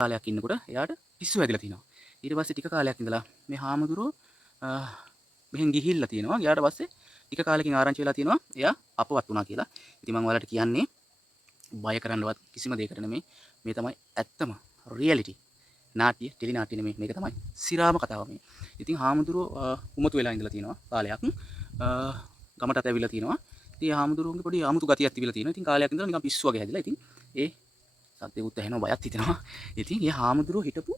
කාලයක් ඉන්නකොට එයාට පිස්සු හැදිලා තියෙනවා. ඊට පස්සේ ටික කාලයක් ඉඳලා මේ හාමුදුරුවෝ මෙහෙන් ගිහිල්ලා තියෙනවා. ගියාට පස්සේ ටික කාලෙකින් ආරංචි වෙලා තියෙනවා එයා අපවත් වුණා කියලා. ඉතින් මම ඔයාලට කියන්නේ බය කරන්නවත් කිසිම දෙයකට නෙමෙයි. මේ තමයි ඇත්තම රියැලිටි. නාට්‍ය ටෙලි නාට්‍ය නෙමෙයි. මේක තමයි සිරාම කතාව මේ. ඉතින් හාමුදුරුවෝ උමතු වෙලා ඉඳලා තියෙනවා කාලයක්. ගමටත් ඇවිල්ලා තියෙනවා. ඉතින් හාමුදුරුවන්ගේ පොඩි 아무තු ගතියක් තිබිලා තියෙනවා. ඉතින් කාලයක් ඉඳලා නිකන් පිස්සු වගේ හැදිලා. ඉතින් ඒ සද්දෙකුත් ඇහෙනවා බයත් හිතෙනවා. ඉතින් ඒ හාමුදුරුවෝ හිටපු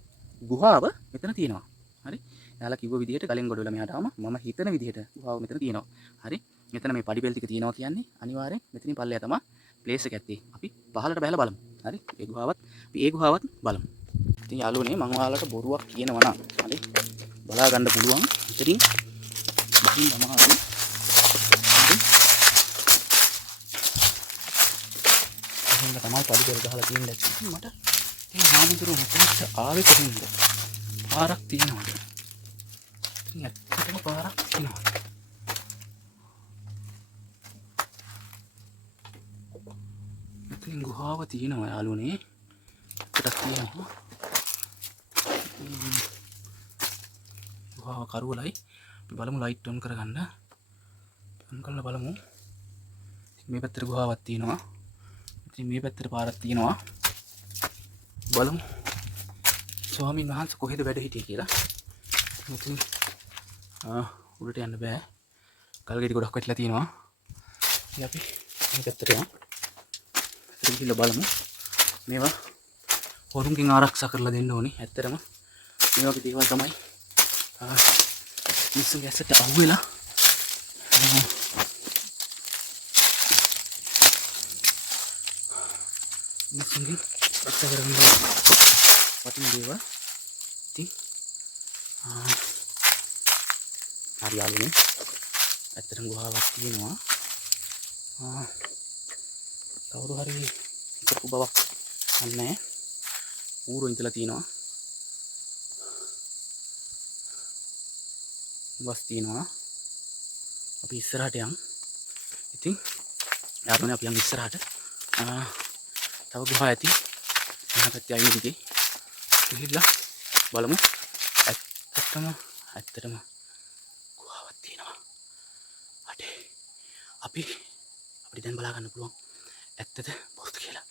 ගුහාව මෙතන තියෙනවා. හරි. එයාලා කිව්ව විදිහට ගලෙන් ගොඩ වෙලා මෙහාට ආවම මම හිතන විදිහට ගුහාව මෙතන තියෙනවා. හරි. මෙතන මේ පඩිපෙල් ටික තියෙනවා කියන්නේ අනිවාර්යෙන් මෙතනින් පල්ලෙයා තමයි ප්ලේස් එක ඇත්තේ. අපි පහලට බහලා බලමු. හරි. ඒ ගුහාවත් බලමු. ඉතින් යාළුවනේ මම ඔයාලට බොරුවක් කියනවා නම් හරි. බලා ගන්න පුළුවන්. ඉතින් බහින් තමයි තමයි පඩිපෙල් ගහලා තියෙන්නේ. මට මේ හාමුදුරුවෝ මෙතනට ආවේ කොහෙන්ද? පාරක් තියෙනවද? ඉතින් ඇත්තටම පාරක් තියෙනවා. මෙතන ගුහාව තියෙනවා යාළුවනේ. එකටක් තියෙනවා. ගුහාව කරුවලයි. අපි බලමු ලයිට් ඔන් කරගන්න. ඔන් කරලා බලමු. මේ පැත්තට ගුහාවක් තියෙනවා. ඉතින් මේ පැත්තට පාරක් තියෙනවා. බලමු ස්වාමීන් වහන්සේ කොහෙද වැඩ හිටියේ කියලා. ඉතින් උඩට යන්න බෑ. කල්ගෙඩි ගොඩක් වැටිලා තියෙනවා. ඉතින් අපි මේ පැත්තට යමු. පැත්තට ගිහිල්ලා බලමු. මේවා හොරුන්ගෙන් ආරක්ෂා කරලා දෙන්න ඕනේ. ඇත්තටම මේ වගේ දේවල් තමයි මිනිස්සුන්ගේ ඇසට අහුවෙලා මිනිස්සුන්ගේ රක්ෂා කරගන්න වටින දේවල්. ඉතින් හරි යාළුවනේ. ඇත්තටම ගුහාවක් තියෙනවා. කවුරු හරි හිතපු බවක් නැහැ. ඌරෝ ඉඳලා තියෙනවා. බස් තියෙනවා. අපි ඉස්සරහට යමු. ඉතින් යාළුවනේ අපි යමු ඉස්සරහට. තව ගුහා ඇති. එහා පැත්තේ අයින දිගේ ගිහිල්ලා බලමු. ඇත්තටම ගුහාවක් තියෙනවා. අපිට දැන් බලා ගන්න පුළුවන්. ඇත්තද බොරුද කියලා.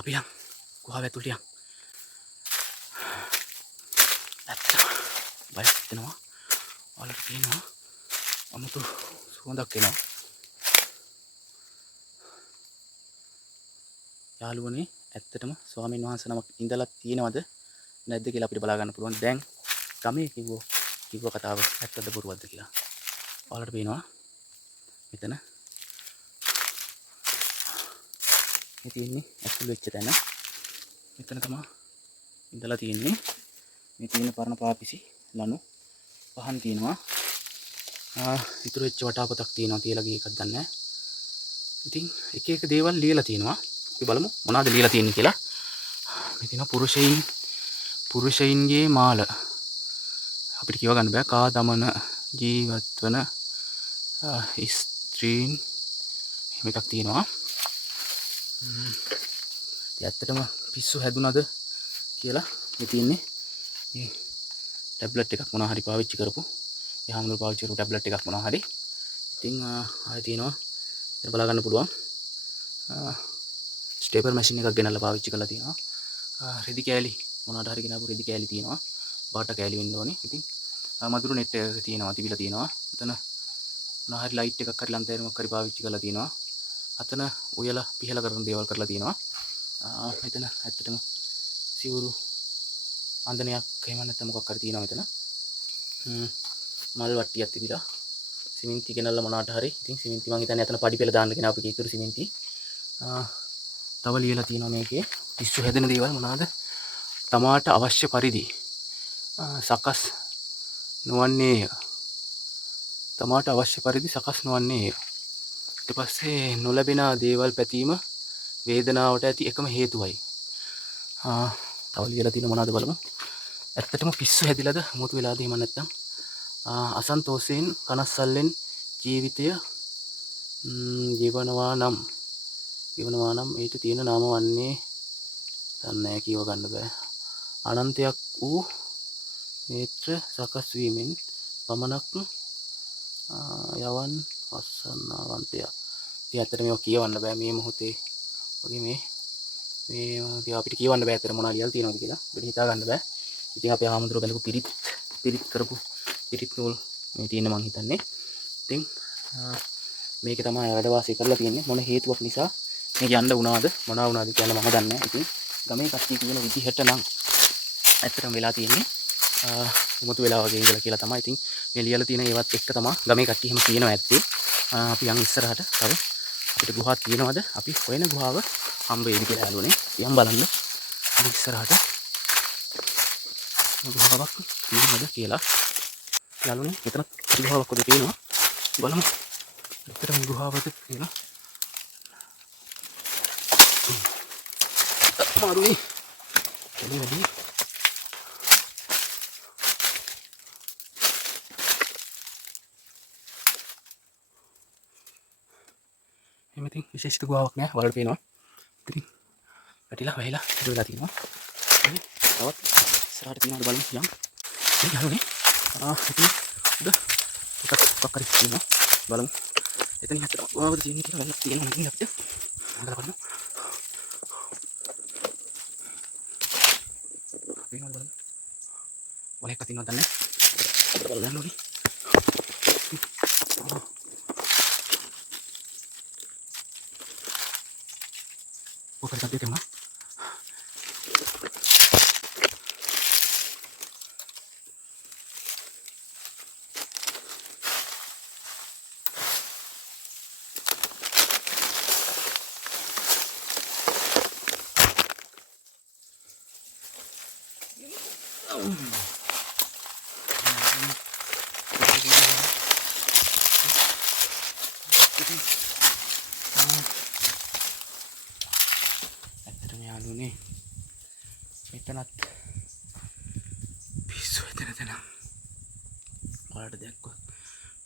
අපි යමු. ගුහාව ඇතුළට යමු. ඇත්තම බයක් හිතෙනවා. ඔයාලට පේනවා අමුතු සුවඳක් එනවා. යාළුවනේ ඇත්තටම ස්වාමීන් වහන්සේ නමක් ඉඳලා තියෙනවද නැද්ද කියලා අපිට බලා ගන්න පුළුවන්. දැන් ගමේ කිව්ව කතාව ඇත්තද බොරුවක්ද කියලා. ඔයාලට පේනවා මෙතන මේ තියෙන්නේ ඇතුළු වෙච්ච තැන. මෙතන තමයි ඉඳලා තියෙන්නේ. මේ තියෙන පරණ පාපිසි ලනු පහන් තියෙනවා. ඉතුරු වෙච්ච වටාපතක් තියෙනවා කියලා ගිය එකක් දන්නේ නැහැ. ඉතින් එක එක දේවල් ලියලා තියෙනවා. අපි බලමු මොනවද ලියලා තියෙන්නේ කියලා. මේ තියෙනවා පුරුෂයින්ගේ මාල. අපිට කියව ගන්න බෑ. කා දමන ජීවත්වන ස්ත්‍රීන් එහෙම එකක් තියෙනවා. ඇත්තටම පිස්සු හැදුනද කියලා මේ තියෙන්නේ මේ ටැබ්ලට් එකක් මොනවා හරි පාවිච්චි කරපු. ඒ හැමෝම පාවිච්චි කරපු ටැබ්ලට් එකක් මොනවා හරි. ඉතින් ආයෙ තියෙනවා. ඉතින් බලා ගන්න පුළුවන්. ස්ටේපල් මැෂින් එකක් ගෙනල්ලා පාවිච්චි කරලා තියෙනවා. රෙදි කෑලි මොනවාට හරි ගෙනාවු රෙදි කෑලි තියෙනවා. බාට කෑලි වෙන්න ඕනේ. ඉතින් මදුරු නෙට් එක තියෙනවා තිබිලා තියෙනවා. එතන මොනවා හරි ලයිට් එකක් හරි ලන්තෑරුමක් හරි පාවිච්චි කරලා තියෙනවා. අතන උයලා පිහලා කරන දේවල් කරලා තියෙනවා. මෙතන ඇත්තටම සිවුරු අන්දනයක් එහෙම නැත්නම් මොකක් හරි තියෙනවා මෙතන. මල් වට්ටියක් තිබිලා සිමෙන්ති ගෙනල්ලා මොනවාට හරි. ඉතින් සිමෙන්ති මං හිතන්නේ අතන පඩි පෙළ දාන්න ගෙන අපි ඉතුරු සිමෙන්ති. තව ලියලා තියෙනවා මේකේ පිස්සු හැදෙන දේවල් මොනවාද? තමාට අවශ්‍ය පරිදි සකස් නොවන්නේය. තමාට අවශ්‍ය පරිදි සකස් නොවන්නේය. ඊට පස්සේ නොලැබෙන දේවල් පැතීම වේදනාවට ඇති එකම හේතුවයි. තව ලියලා තියෙන මොනවද බලමු. ඇත්තටම පිස්සු හැදිලාද මොතු වෙලාද එහෙම නැත්නම් අසන්තෝෂයෙන් කනස්සල්ලෙන් ජීවිතය ජීවනවා නම් ඊට තියෙන නාම වන්නේ දන්නේ කියව ගන්න බෑ. අනන්තයක් වූ නේත්‍ර සකස් වීමෙන් පමණක් යවන් අසන්නවන්තය. ඉතින් ඇත්තට මේක කියවන්න බෑ මේ මොහොතේ වගේ මේ මොහොතේ අපිට කියවන්න බෑ ඇත්තට මොනවා ලියලා තියෙනවද කියලා. අපිට හිතා ගන්න බෑ. ඉතින් අපි ආමඳුර බැලුව පිරිත් කරපු පිරිත් නූල් මේ තියෙන මං හිතන්නේ. ඉතින් මේක තමයි වැඩ වාසය කරලා තියෙන්නේ. මොන හේතුවක් නිසා මේක යන්න වුණාද මොනවා වුණාද කියලා මම දන්නේ නැහැ. ඉතින් ගමේ කට්ටිය කියන විදිහට නම් ඇත්තටම වෙලා තියෙන්නේ උමතු වෙලා වගේ ඉඳලා කියලා තමයි. ඉතින් මේ ලියලා තියෙන ඒවත් එක්ක තමයි ගමේ කට්ටිය එහෙම කියනවා ඇත්තේ. අපි යන් ඉස්සරහට තව අපිට ගුහා තියෙනවද? අපි හොයන ගුහාව හම්බ වෙයිද කියලා යාළුවනේ. යම් බලන්න. අපි ඉස්සරහට ගුහාවක් තියෙනවද කියලා. යාළුවනේ මෙතන ගුහාවක් වගේ තියෙනවා. බලමු. ඇත්තටම ගුහාවද කියලා. මාරුයි. එළි වැඩි. එමෙතින් විශේෂිත ගුහාවක් නෑ. වලට පේනවා. ඉතින් වැටිලා වැහිලා ඉඳ වෙලා තියෙනවා. හරි. තවත් ඉස්සරහට තියෙනවද බලමු යම්. ඉතින් යාළුවනේ. ඉතින් උඩ එකක් හරි තියෙනවා. බලමු. එතනින් හතර ගුහාවද තියෙන්නේ කියලා බලන්න තියෙනවා ඉතින් අපිට. හදලා බලමු. පේනවද බලන්න. වලයක් තියෙනවද නැහැ. බලන්න ඕනේ. ඔකට සද්දේ තේරුණා. ඇත්තටම යාළුවනේ මෙතනත් පිස්සු එතන ඔයාලට දැක්කොත්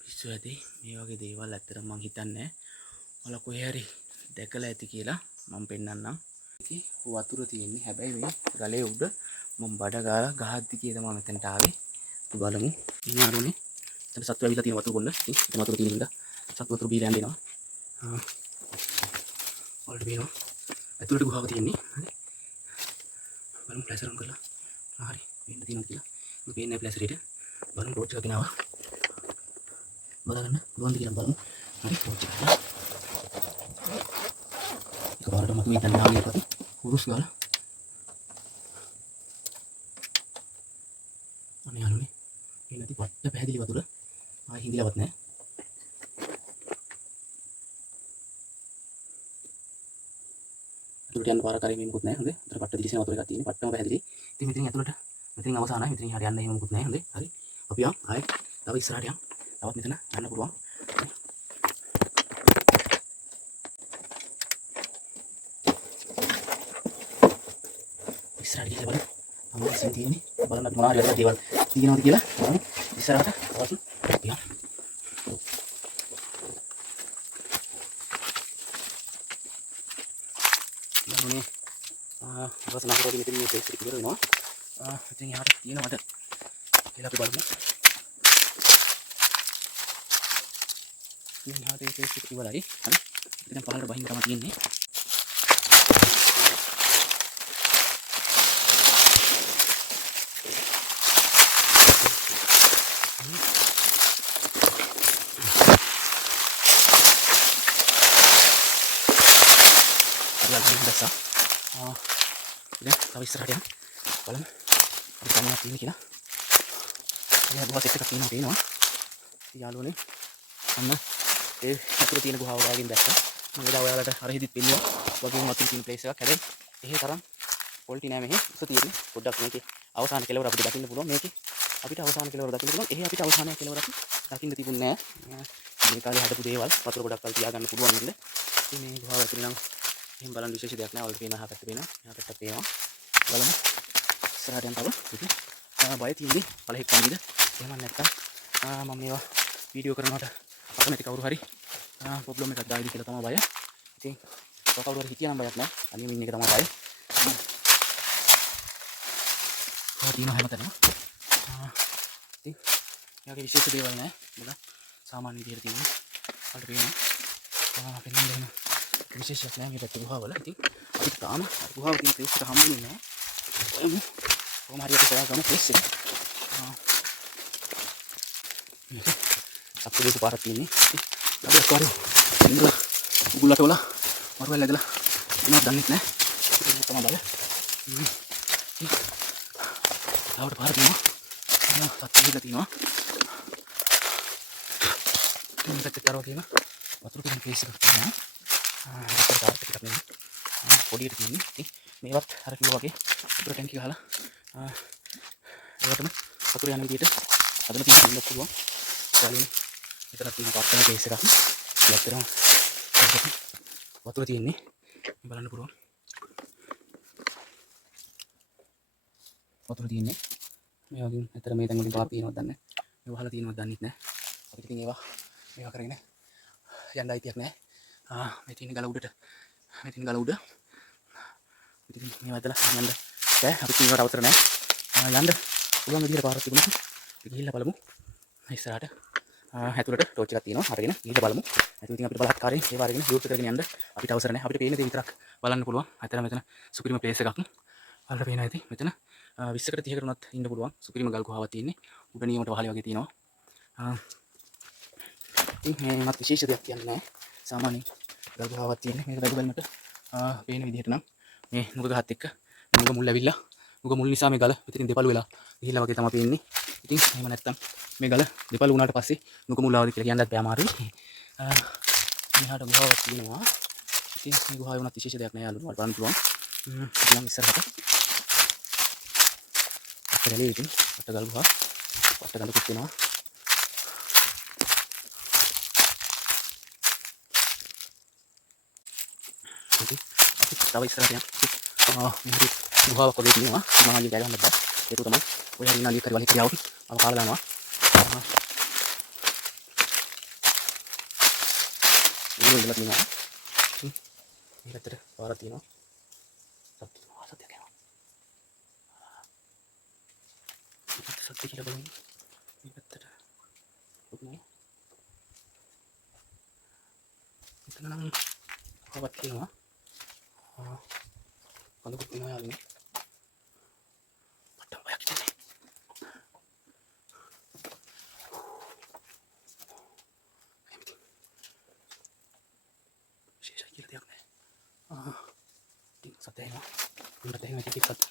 පිස්සු ඇති. මේ වගේ දේවල් ඇත්තටම මං හිතන්නේ ඔයාලා කොහේ හරි දැකලා ඇති කියලා මම පෙන්නන්නම්. ඉතින් වතුර තියෙන්නේ හැබැයි මේ ගලේ උඩ මම බඩ ගාලා ගහද්දි කියලා මම මෙතනට ආවේ. අපි බලමු. ඉතින් යාළුවනේ එතන සත්තු ඇවිල්ලා තියෙන වතුර බොන්න. ඉතින් එතන වතුර තියෙන ඉඳලා සත්තු වතුර බීලා යන්න එනවා. ඔයාලට පේනවා ඇතුළට ගුහාව තියෙන්නේ. හරි. බලමු ෆ්ලෑෂ් අරන් කරලා. හරි. වෙන්න තියෙනවද කියලා. මම පේන්නේ නැහැ ෆ්ලෑෂ් එකට. බලමු ටෝච් එක ගෙනාවා. බලන්න පුළුවන්ද කියලා බලමු. හරි ටෝච් එක ගෙනා. එකපාරට මතු වෙන්න නාමියක් වගේ හුරුස් ගාලා. අනේ යාළුවනේ. මේ නැති පට්ට පැහැදිලි වතුර. ආයි හිඳිලවත් නැහැ. ඇතුළට යන්න පාරක් හරි මේකුත් නැහැ. හොඳේ. අතට පට්ට දිලිසෙන වතුර එකක් තියෙන්නේ. පට්ටම පැහැදිලි. ඉතින් මෙතනින් ඇතුළට මෙතනින් අවසానයි. මෙතනින් හරියන්න එහෙම මොකුත් නැහැ. හොඳේ. හරි. අපි යන් ආයෙ තව ඉස්සරහට යන්. තවත් මෙතන යන්න පුළුවන්. ඉස්සරහට ගිහලා බලමු. අම්මා ඉස්සෙන් තියෙන්නේ. බලන්න මොනවා හරි දේවල් තියෙනවද කියලා. බලමු. ඉස්සරහට තවත් අපි යන්. යාළුවනේ අවසන් අපරෝධ මෙතන මේ ප්ලේස් එක ඉවර වෙනවා. ඉතින් එහාට තියෙනවද කියලා අපි බලමු. ඉතින් එහාට මේ ප්ලේස් එක ඉවරයි. හරි. ඉතින් පහළට බහින්න තමයි තියෙන්නේ. dasar. Udah, tahu istirahat ya. බලන්න. අපි සමනක් තියෙන කියලා. එයා ගුහා සෙට් එකක් තියෙනවා පේනවා. ඉතින් යාළුවනේ අන්න ඒ අතුරු තියෙන ගුහාව වගේ දැක්කා. මම එදා ඔයාලට අර හිදිත් පෙන්නුවා. වගේම වතුර තියෙන ප්ලේස් එකක්. හැබැයි එහෙ තරම් ක්වොලිටි නෑ මෙහෙ. උස තියෙන්නේ. පොඩ්ඩක් මේකේ අවසාන කෙලවර අපිට දකින්න පුළුවන්. මේකේ අපිට අවසාන කෙලවර දකින්න පුළුවන්. එහෙ අපිට අවසාන කෙලවරක් දකින්න තිබුණේ නෑ. මේ කාලේ හදපු දේවල් වතුර ගොඩක් කල් තියාගන්න පුළුවන් වෙන්න. ඉතින් මේ ගුහාව ඇතුලේ නම් එහෙම බලන්න විශේෂ දෙයක් නෑ. ඔයාලට පේන අහ පැත්ත පේනවා. එහා පැත්තත් පේනවා. බලමු. ඉස්සරහට යන්න තව. ඉතින් බය තියෙන්නේ පළහෙක් වන්නේද? එහෙම නැත්නම් මම මේවා වීඩියෝ කරනකොට අකමැති කවුරු හරි ප්‍රොබ්ලම් එකක් දායිද කියලා තමයි බය. ඉතින් කවුරු හරි හිටියනම් බයක් නෑ. අනිවාර්යෙන් ඉන්න එක තමයි බය. තව තියෙනවා හැමතැනම. ඉතින් මේකේ විශේෂ දේවල් නෑ. මොකද සාමාන්‍ය විදිහට තියෙනවා. අපිට පේනවා. පෙන්වන්න දෙන්න විශේෂයක් නෑ මේ පැත්තේ ගුහාවල. ඉතින් අපිට තාම ගුහාව තියෙන ප්ලේස් එක හම්බුනේ නෑ. කොහොම හරි අපි සොයා ගමු ප්ලේස් එක. මේක අපේ පාරක් තියෙන්නේ. අපි අක්කාරෝ ඉඳලා උගුලට වල මරුවල් ඇදලා ඉන්නවත් දන්නෙත් නෑ. ඒක තමයි බල. තාවට පාර තියෙනවා. සත්‍ය හිලා තියෙනවා. මේ පැත්තේ තරව තියෙන වතුර පිටින් ප්ලේස් එකක් තියෙනවා. ඒක පාරක් ටිකක් නෙමෙයි. පොඩියට තියෙන්නේ. ඉතින් මේවත් අර කිව්වා වගේ වතුර ටැංකිය ගහලා ඒකටම වතුර යන විදිහට හදලා තියෙන්න ඉන්න පුළුවන්. යාළුවනේ මෙතන තියෙන පාර්ට් ප්ලේස් එකක්. ඇත්තටම වතුර තියෙන්නේ බලන්න පුළුවන්. වතුර තියෙන්නේ මේ වගේ. ඇත්තට මේ තැන් වලින් පාර තියෙනවද දන්නේ නැහැ. මේ වහලා තියෙනවද දන්නෙත් නැහැ. අපිට ඉතින් ඒවා කරගෙන යන්න අයිතියක් නැහැ. මේ තියෙන ගල උඩට මේ තියෙන ගල උඩ ඉතින් මේ වදලා යන්න බෑ. අපිට මේවට අවසර නැහැ. යන්න පුළුවන් විදිහට පාරක් තිබුණා. අපි ගිහිල්ලා බලමු. ඉස්සරහට ඇතුළට ටෝච් එකක් තියෙනවා. අරගෙන ගිහිල්ලා බලමු. ඇතුළට ඉතින් අපිට බලහත්කාරයෙන් ඒව අරගෙන යූට් කරගෙන යන්න අපිට අවසර නැහැ. අපිට පේන දේ විතරක් බලන්න පුළුවන්. අතන මෙතන සුපිරිම ප්ලේස් එකක්. අල්ල පේනවා ඉතින් මෙතන 20කට 30කට උනත් ඉන්න පුළුවන්. සුපිරිම ගල් ගුහාවක් තියෙන්නේ. උඩ නියමට වහලේ වගේ තියෙනවා. ඉතින් මේවත් විශේෂ දෙයක් කියන්නේ නැහැ. සාමාන්‍ය ගල් ගුහාවක් තියෙන්නේ. මේක බැලු බලනකොට පේන විදිහට නම් මේ නුග ගහත් එක්ක නුග මුල් ඇවිල්ලා නුග මුල් නිසා මේ ගල මෙතනින් දෙපළු වෙලා ගිහිල්ලා වගේ තමයි පේන්නේ. ඉතින් එහෙම නැත්තම් මේ ගල දෙපළු වුණාට පස්සේ නුග මුල් ආවද කියලා කියන්නත් බෑ අමාරුයි. මෙහාට ගුහාවක් තියෙනවා. ඉතින් මේ ගුහාවේ වුණත් විශේෂ දෙයක් නෑ යාළුවෝ. බලන්න පුළුවන්. ඉතින් ඉස්සරහට අපරලේ ඉතින් වටගල් ගුහා වටගලකුත් වෙනවා. ඉතින් අපි තව ඉස්සරහට යන්න. මේ ගුහාවක් වගේ තියෙනවා. මම ආයේ ගෑ ගන්න බෑ. ඒක තමයි ඔය හරින අලිය කරවල හිටියව. මම කාලා දානවා. ඒක ඉඳලා තියෙනවා. මේ පැත්තට පාරක් තියෙනවා. සත්‍යයක් යනවා. සත්‍ය කියලා බලන්න. මේ පැත්තට ඔක්කොම මෙතන නම් කවක් තියෙනවා. කඳුකුත් තියෙනවා යාළුවනේ. මට බයක් තියෙනවා. විශේෂයි කියලා දෙයක් නැහැ. ඉතින් සත්‍ය එනවා. උන්ට එහෙම එකක් සත්‍ය.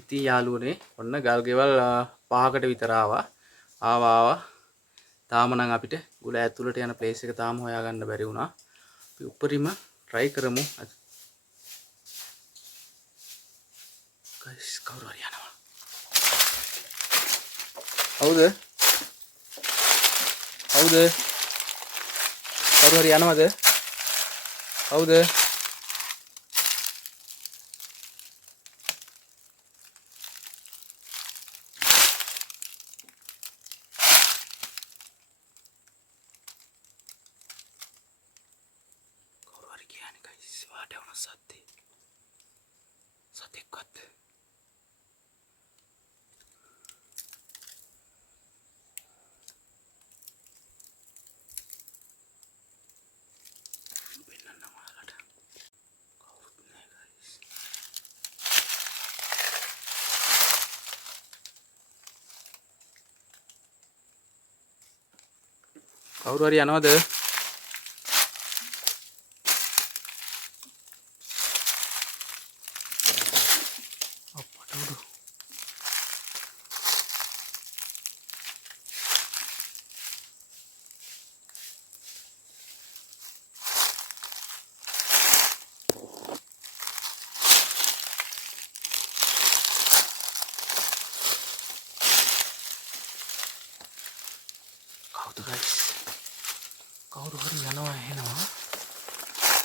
ඉතින් යාළුවනේ ඔන්න ගල් ගෙවල් 5කට විතර ආවා. තාම නම් අපිට ගුල ඇතුළට යන ප්ලේස් එක තාම හොයාගන්න බැරි වුණා. අපි උඩරිම try කරමු. ගයිස් කවුරු හරි යනවා. කවුද? කවුරු හරි යනවද? කවුද? සතෙක්වත් පෙන්නන්න ඔයාලට කවුරුත් නෑ ගයිස්. කවුරු හරි යනවද? කවුරු හරි යනවා එහෙනවා.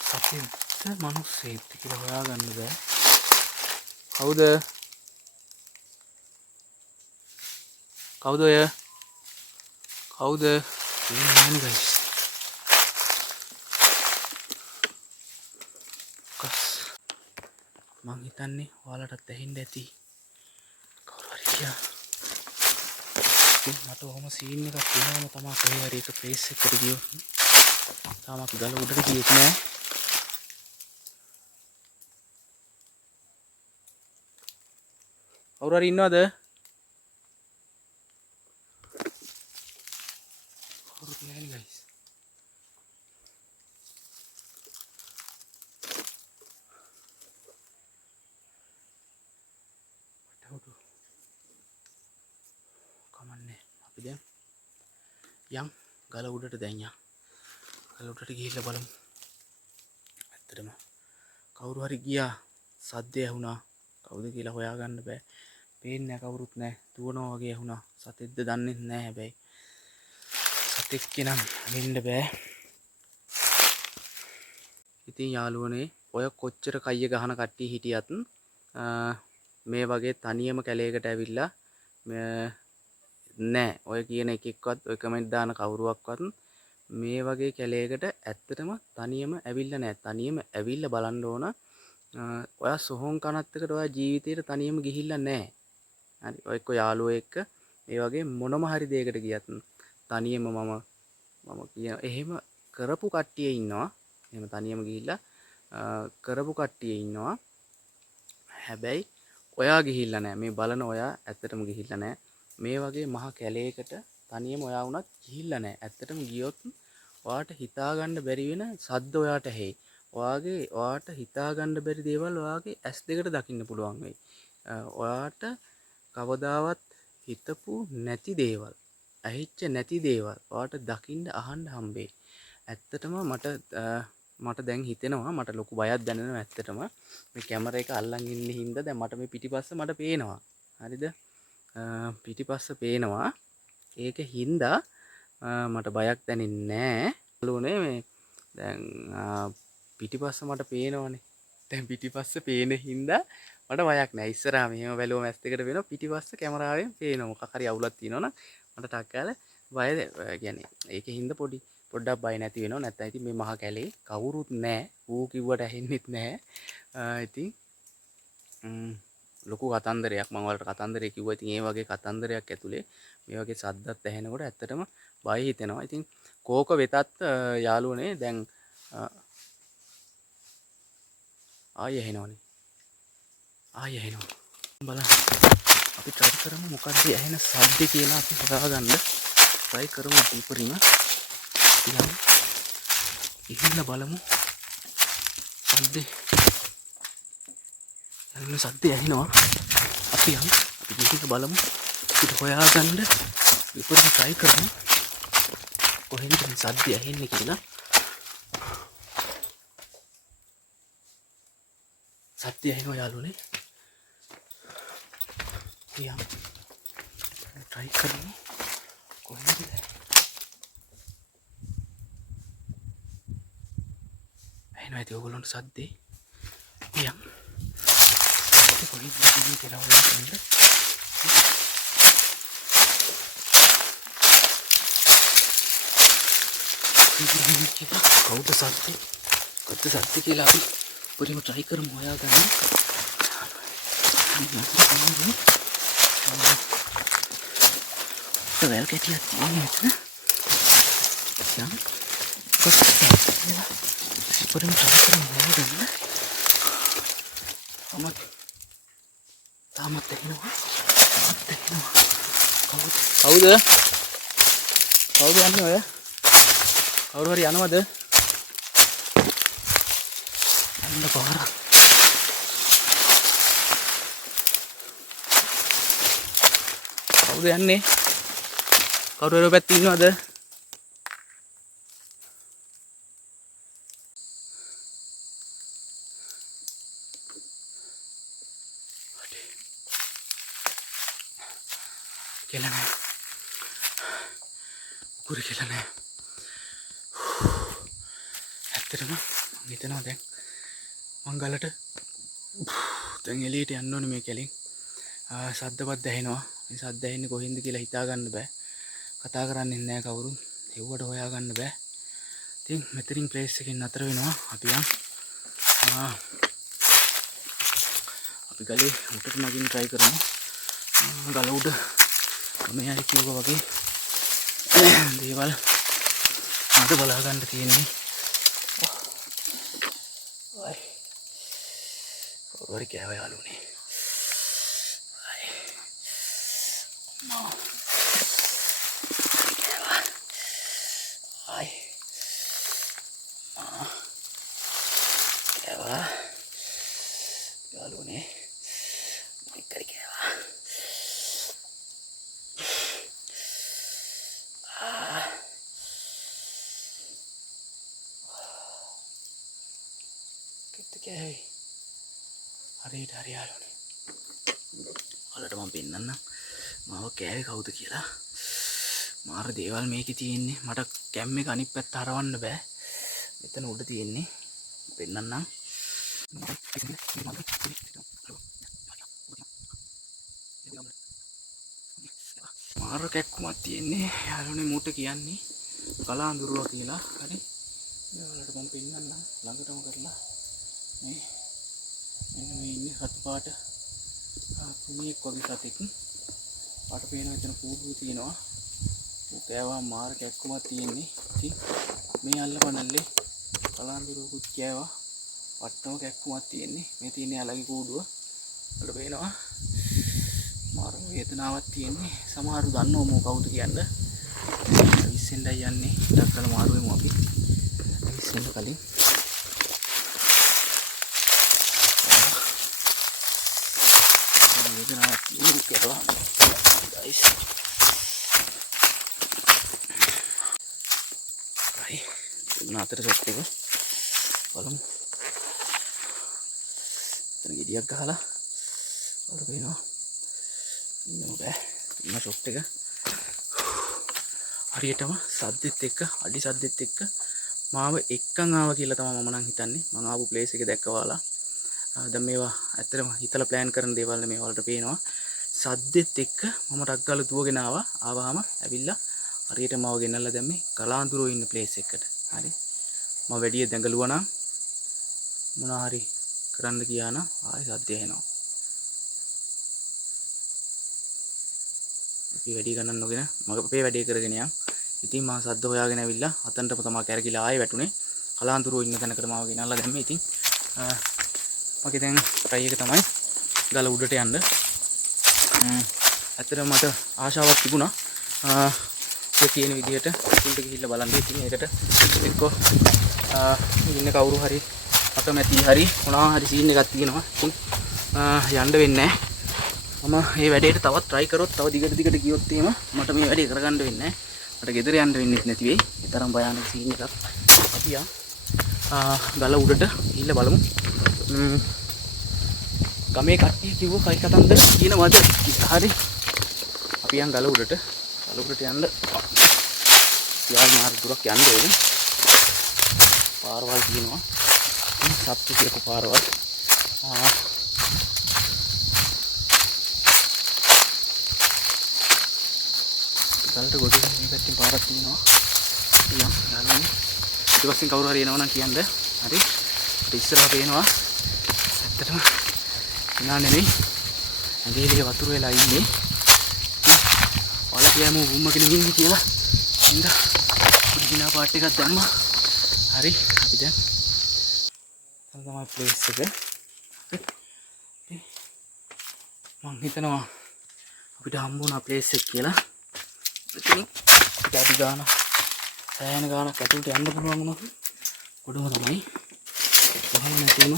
සතෙක්ද මිනිස්සෙක්ද කියලා හොයාගන්න බෑ. කවුද? ඔය? කවුද? නෑනේ ගයිස්. ෆෝකස්. මං හිතන්නේ ඔයාලටත් ඇහෙන්න ඇති. කවුරු හරි ගියා. මට ඔහොම සීන් එකක් වෙනවම තමයි කොහේ හරි එක ප්ලේස් එකකට ගියොත්. තාම අපි ගල උඩට ගියෙත් නෑ. කවුරු හරි ඉන්නවද? කවුරුත් නෑනේ ගයිස්. කමන්නේ අපි දැන් යම් ගල උඩට දැන් යම් ගල උඩට ගිහිල්ලා බලමු. ඇත්තටම කවුරු හරි ගියා සද්දය ඇහුණා. කවුද කියලා හොයාගන්න බෑ. පේන්නේ නැහැ කවුරුත් නැහැ. දුවනවා වගේ ඇහුණා. සතෙක්ද දන්නේ නැහැ හැබැයි. සතෙක් නම් වෙන්න බෑ. ඉතින් යාළුවනේ ඔය කොච්චර කයිය ගහන කට්ටිය හිටියත් මේ වගේ තනියම කැලේකට ඇවිල්ලා නෑ ඔය කියන එකෙක්වත් ඔය කමෙන්ට් දාන කවුරුවක්වත් මේ වගේ කැලේකට ඇත්තටම තනියම ඇවිල්ලා නෑ. තනියම ඇවිල්ලා බලන්න ඕන. ඔයා සොහොන් කනත්තකට ඔයා ජීවිතේට තනියම ගිහිල්ලා නෑ. හරි ඔය එක්ක යාළුවෝ එක්ක ඒ වගේ මොනම හරි දෙයකට ගියත් තනියම මම කියන එහෙම කරපු කට්ටිය ඉන්නවා. එහෙම තනියම ගිහිල්ලා කරපු කට්ටිය ඉන්නවා. හැබැයි ඔයා ගිහිල්ලා නෑ. මේ බලන ඔයා ඇත්තටම ගිහිල්ලා නෑ. මේ වගේ මහා කැලේකට තනියම ඔයා වුණත් ගිහිල්ලා නෑ. ඇත්තටම ගියොත් ඔයාට හිතාගන්න බැරි වෙන සද්ද ඔයාට ඇහෙයි. ඔයාට හිතාගන්න බැරි දේවල් ඔයාගේ ඇස් දෙකට දකින්න පුළුවන් වෙයි. ඔයාට කවදාවත් හිතපු නැති දේවල්, ඇහිච්ච නැති දේවල් ඔයාට දකින්න අහන්න හම්බෙයි. ඇත්තටම මට දැන් හිතෙනවා මට ලොකු බයක් දැනෙනවා ඇත්තටම. මේ කැමරා එක අල්ලන් ඉන්න හින්දා දැන් මට මේ පිටිපස්ස මට පේනවා. හරිද? පිටිපස්ස පේනවා. ඒක හින්දා මට බයක් දැනෙන්නේ නැහැ. බලුනේ මේ දැන් පිටිපස්ස මට පේනවනේ. දැන් පිටිපස්ස පේන හින්දා මට බයක් නැහැ. ඉස්සරහා මෙහෙම බැලුවම ඇස් දෙකට වෙනවා පිටිපස්ස කැමරාවෙන් පේනවා. මොකක් හරි අවුලක් තියෙනවනම් මට ටක් ගාලා බය කියන්නේ ඒකේ හින්දා පොඩ්ඩක් බය නැති වෙනවා. නැත්නම් ඉතින් මේ මහා කැලේ කවුරුත් නැහැ. ඌ කිව්වට ඇහෙන්නෙත් නැහැ. ඉතින් ලොකු කතන්දරයක් මම වලට කතන්දරය කිව්වා. ඉතින් ඒ වගේ කතන්දරයක් ඇතුලේ මේ වගේ සද්දත් ඇහෙනකොට ඇත්තටම බය හිතෙනවා. ඉතින් කෝක වෙතත් යාළුවනේ දැන් ආයෙ ඇහෙනවනේ. ආයෙ ඇහෙනවා. බලන්න. අපි try කරමු මොකක්ද ඇහෙන සද්ද කියලා අපි හොයාගන්න try කරමු ඉපරිම. ඉතින් ඉහිල්ලා බලමු. සද්දේ ඇහෙන සද්දේ ඇහෙනවා. අපි ගිහින් බලමු. අපිට හොයාගන්න ඉපරිම try කරමු. කොහෙන්ද මේ සද්දේ ඇහෙන්නේ කියලා. සද්දේ ඇහෙනවා යාළුවනේ. ඉතින් try කරමු. කොහෙන්ද ඇහෙනවා ඉතින් ඔයගොල්ලන්ට සද්දේ. ඉතින් කොහෙන්ද ඉන්නේ කියලා හොයන්න. කවුද සද්දේ? කොත්ත සද්දේ කියලා අපි පොඩිම try කරමු හොයාගන්න. වැල් කැටියක් තියෙන එක. යම් කොත්ත කියලා පොඩිම try කරමු හොයාගන්න. තාමත් එනවා. කවුද යන්නේ ඔය? කවුරු හරි යනවද? අන්න පාර. කවුද යන්නේ? කවුරු හරි පැත්තේ ඉන්නවද? කියලා නෑ. උකුරු කියලා නෑ. ඇත්තටම මම හිතනවා දැන් මංගලට දැන් එළියට යන්න ඕනේ මේ කැලෙන්. සද්දවත් ඇහෙනවා. මේ සද්ද ඇහෙන්නේ කොහෙන්ද කියලා හිතා ගන්න බෑ. කතා කරන්නේ නැහැ කවුරුත්. හෙව්වට හොයා ගන්න බෑ. ඉතින් මෙතනින් ප්ලේස් එකෙන් නතර වෙනවා. අපි යන් අපි ගලේ උඩට නගින්න try කරමු. ගල උඩ මේ හරි කිව්වා වගේ දේවල් මට බලා ගන්න තියෙන්නේ. අය ඔරි කෑව යාළුවනේ. අය මා කෑවා. අය මා කෑවා යාළුවනේ. මේක කෑවා. කෑවේ. හරියට හරි යාළුවනේ. ඔයාලට මම පෙන්නන්නම් මාව කෑවේ කවුද කියලා. මාර දේවල් මේකේ තියෙන්නේ. මට කැම් එක අනිත් පැත්ත හරවන්න බෑ. මෙතන උඩ තියෙන්නේ. පෙන්නන්නම්. මාර කැක්කුමක් තියෙන්නේ. යාළුවනේ මූට කියන්නේ කලාඳුරුවා කියලා. හරි. ඔයාලට මම පෙන්නන්නම් ළඟටම කරලා. මේ මෙන්න මේ ඉන්නේ රතු පාට කුණියෙක් වගේ සතෙක්. පාට පේන එතන කූඩුව තියෙනවා. ඌ කෑවා මාර කැක්කුමක් තියෙන්නේ. ඉතින් මේ අල්ලපනල්ලේ කලාඳුරුවකුත් කෑවා. වට්ටම කැක්කුමක් තියෙන්නේ. මේ තියෙන්නේ අලගේ කූඩුව. වල පේනවා. මාර වේදනාවක් තියෙන්නේ. සමහරු දන්නව මෝ කවුද කියන්න. ඉස්සෙන්ඩයි යන්නේ. ඩක්කල මාරුවෙමු අපි. ඉස්සෙන්ඩ කලින් වේදනාවක් තියෙන්නේ කියලා. guys. right. අතර සෙට් එක බලමු. එතන ගෙඩියක් ගහලා වල පේනවා. ඉන්නම බෑ. ඉන්න ෂොට් එක හරියටම සද්දෙත් එක්ක අඩි සද්දෙත් එක්ක මාව එක්කන් ආවා කියලා තමයි මම නම් හිතන්නේ. මම ආපු ප්ලේස් එක දැක්කවාලා. දැන් මේවා ඇත්තටම හිතලා ප්ලෑන් කරන දේවල් නේ මේ වලට පේනවා. සද්දෙත් එක්ක මම ටක් ගාලා දුවගෙන ආවම ඇවිල්ලා හරියට මාව ගෙනල්ලා දැන් මේ කලාඳුරෝ ඉන්න ප්ලේස් එකට. හරි. මම වැඩිය දැඟලුවා නම් මොනවා හරි කරන්න ගියා නම් ආයෙ සද්ද එනවා. අපි වැඩි ගණන් නොගෙන මගේ අපේ වැඩේ කරගෙන යන්. ඉතින් මම සද්ද හොයාගෙන ඇවිල්ලා අතනටම තමයි කැරකිලා ආයෙ වැටුනේ. කලාඳුරෝ ඉන්න තැනකට මාව ගෙනල්ලා දැම්මේ. ඉතින් මගේ දැන් try එක තමයි ගල උඩට යන්න. ඇත්තටම මට ආශාවක් තිබුණා. ඔය කියන විදිහට උඩට ගිහිල්ලා බලන්න. ඉතින් ඒකට එක්කෝ ඉන්න කවුරු හරි අකමැති හරි මොනවා හරි සීන් එකක් තියෙනවා. ඉතින් යන්න වෙන්නේ නැහැ. මම මේ වැඩේට තවත් try කරොත් තව දිගට ගියොත් එහෙම මට මේ වැඩේ කරගන්න වෙන්නේ නැහැ. මට ගෙදර යන්න වෙන්නේ නැති වෙයි. ඒ තරම් භයානක සීන් එකක්. අපි ගල උඩට ගිහිල්ලා බලමු. ගමේ කට්ටිය කිව්ව කයි කතන්දර කියනවාද? හරි. අපි යන් ගල උඩට යන්න. යාල් මාර දුරක් යන්න ඕනේ. පාරවල් තියෙනවා. සත්තු කියපු පාරවල්. ගලට ගොඩ මේ පැත්තෙන් පාරක් තියෙනවා. යම් යාළුවනේ. ඊට පස්සේ කවුරු හරි එනවා නම් කියන්න. හරි. අපිට ඉස්සරහ පේනවා. ඇත්තටම නා නෙමෙයි. ඇඟේලිය වතුර වෙලා ඉන්නේ. ඔයාලා කියමු වුම්ම කෙනෙක් ඉන්නේ කියලා. ඉඳ පුඩිනා පාට් එකක් දැම්මා. හරි. අපි දැන් තමයි ප්ලේස් එක. මං හිතනවා අපිට හම්බුණා ප්ලේස් එක කියලා. ඉතින් ගැටි ගාන සෑහෙන ගානක් ඇතුළට යන්න පුළුවන් වුණා. ගොඩම තමයි. කොහොම නැතිනම්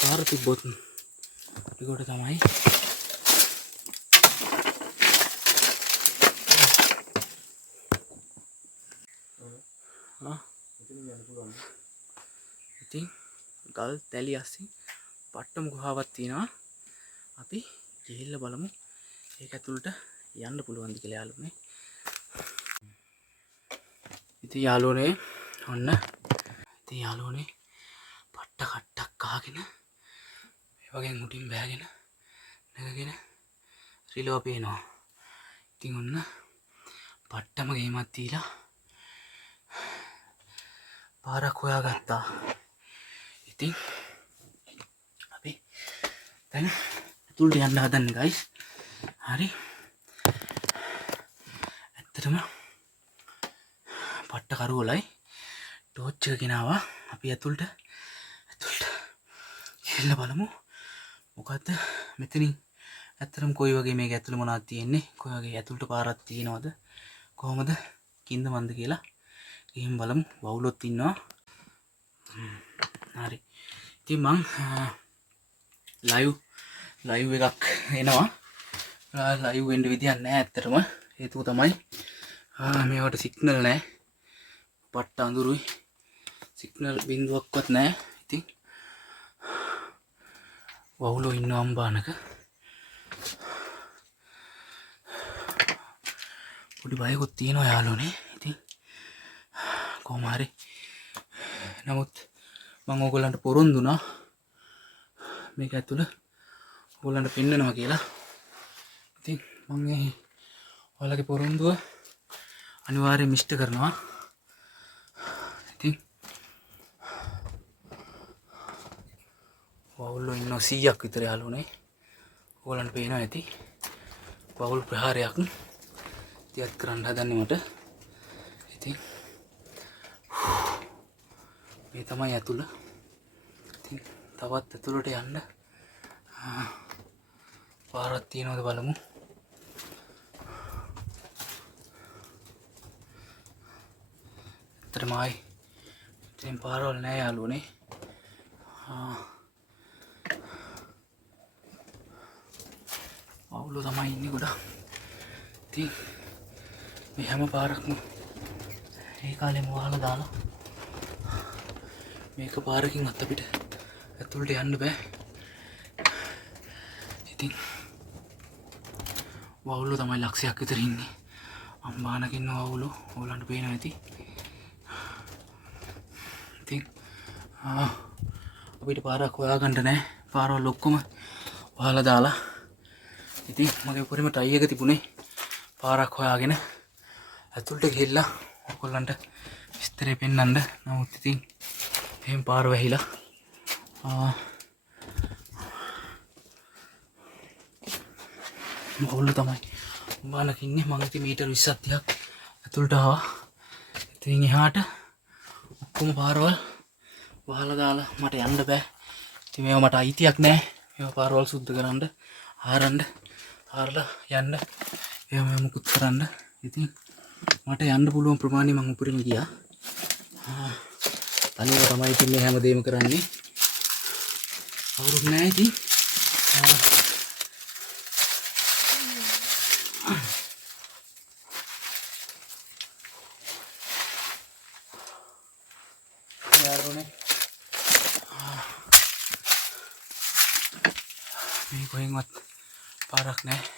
පාර තිබ්බොත් ඒකට තමයි ඉතින් ගල් තැලි අස්සින් පට්ටම ගුහාවක් තියෙනවා. අපි ගිහිල්ලා බලමු ඒක ඇතුළට යන්න පුළුවන්ද කියලා යාළුවනේ. ඉතින් යාළුවනේ ඔන්න ඉතින් යාළුවනේ පට්ට කට්ටක් කාගෙන මේ වගේ මුටින් බෑගෙන නැගගෙන රිලෝ පේනවා. ඉතින් ඔන්න පට්ටම ගේමක් දීලා පාරක් හොයාගත්තා. ඉතින් අපි දැන් ඇතුළට යන්න හදන්නේ guys. හරි. ඇත්තටම පට්ට කරවලයි ටෝච් එක ගෙනාවා. අපි ඇතුළට ගිහිල්ලා බලමු. මොකද්ද මෙතනින් ඇත්තටම කොයි වගේ මේක ඇතුළේ මොනවද තියෙන්නේ? කොයි වගේ ඇතුළට පාරක් තියෙනවද? කොහමද කින්ද මන්ද කියලා ගිහින් බලමු. වවුලොත් ඉන්නවා. හරි. ඉතින් මං ලයිව් එකක් එනවා. ලයිව් වෙන්න විදියක් නැහැ ඇත්තටම. හේතුව තමයි මේවට සිග්නල් නැහැ. පට්ට අඳුරුයි. සිග්නල් බින්දුවක්වත් නැහැ. ඉතින් වවුලෝ ඉන්න අම්බානක පොඩි බයකුත් තියෙනවා යාළුවනේ. ඉතින් කොහොම හරි නමුත් මම ඕගොල්ලන්ට පොරොන්දු වුණා මේක ඇතුළ ඕගොල්ලන්ට පෙන්නනවා කියලා. ඉතින් මම ඔයාලගේ පොරොන්දුව අනිවාර්යයෙන් මිෂ්ට කරනවා. ඉතින් වවුල්ලෝ ඉන්නවා 100ක් විතර යාළුවනේ. ඕගොල්ලන්ට පේනවා ඇති. වවුල් ප්‍රහාරයක් තියත් කරන්න හදන්නේ මට. ඉතින් මේ තමයි ඇතුළ. ඉතින් තවත් ඇතුළට යන්න පාරක් තියෙනවද බලමු. ඇත්තටම ආයි ඉතින් පාරවල් නෑ යාළුවනේ. වවුලෝ තමයි ඉන්නේ ගොඩක්. ඉතින් මේ හැම පාරක්ම ඒ කාලෙම වහලා දාලා මේක පාරකින් අපිට ඇතුළට යන්න බෑ. ඉතින් වවුලෝ තමයි ලක්ෂයක් විතර ඉන්නේ. අම්බානක ඉන්න වවුලෝ ඕගොල්ලන්ට පේනවා ඇති. ඉතින් අපිට පාරක් හොයාගන්න නැහැ. පාරවල් ඔක්කොම වහලා දාලා. ඉතින් මගේ උඩරිම ටයි එක තිබුණේ පාරක් හොයාගෙන ඇතුළට ගිහිල්ලා ඔයගොල්ලන්ට විස්තරේ පෙන්නන්න. නමුත් ඉතින් එහෙම පාර වැහිලා වවුලෝ තමයි අම්බානක ඉන්නේ. මම ඉතින් මීටර් 20ක් 30ක් ඇතුළට ආවා. ඉතින් එහාට ඔක්කොම පාරවල් වහලා දාලා මට යන්න බෑ. ඉතින් මේවා මට අයිතියක් නැහැ. මේවා පාරවල් සුද්ධ කරන්න, ආරන්න, ආරලා යන්න, ඒවා මුකුත් කරන්න. ඉතින් මට යන්න පුළුවන් ප්‍රමාණය මම උඩරිම ගියා. තනියම තමයි ඉතින් මේ හැමදේම කරන්නේ. අවුරුත් නැහැ ඉතින්. යාළුවනේ මේ කොහෙන්වත් පාරක් නැහැ.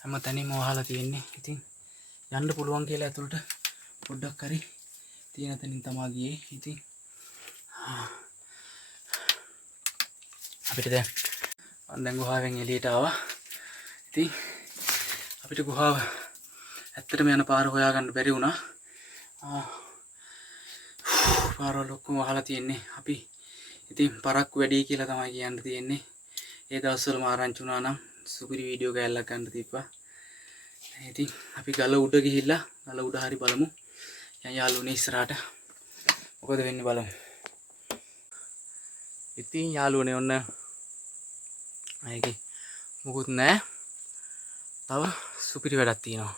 හැම තැනින්ම වහලා තියෙන්නේ. ඉතින් යන්න පුළුවන් කියලා ඇතුළට පොඩ්ඩක් හරි තියෙන තැනින් තමයි ගියේ. ඉතින් අපිට දැන් ගුහාවෙන් එළියට ආවා. ඉතින් අපිට ගුහාව ඇත්තටම යන පාර හොයාගන්න බැරි වුණා. පාරවල් ඔක්කොම වහලා තියෙන්නේ. අපි ඉතින් පරක්කු වැඩි කියලා තමයි කියන්න තියෙන්නේ. ඒ දවස්වල ආරංචි වුණා නම් සුපිරි වීඩියෝ කෑල්ලක් ගන්න තිබ්බා. ඉතින් අපි ගල උඩ ගිහිල්ලා ගල උඩ හරි බලමු. යාළුවනේ ඉස්සරහට මොකද වෙන්නේ බලමු. ඉතින් යාළුවනේ ඔන්න අයගේ මොකුත් නැහැ. තව සුපිරි වැඩක් තියෙනවා.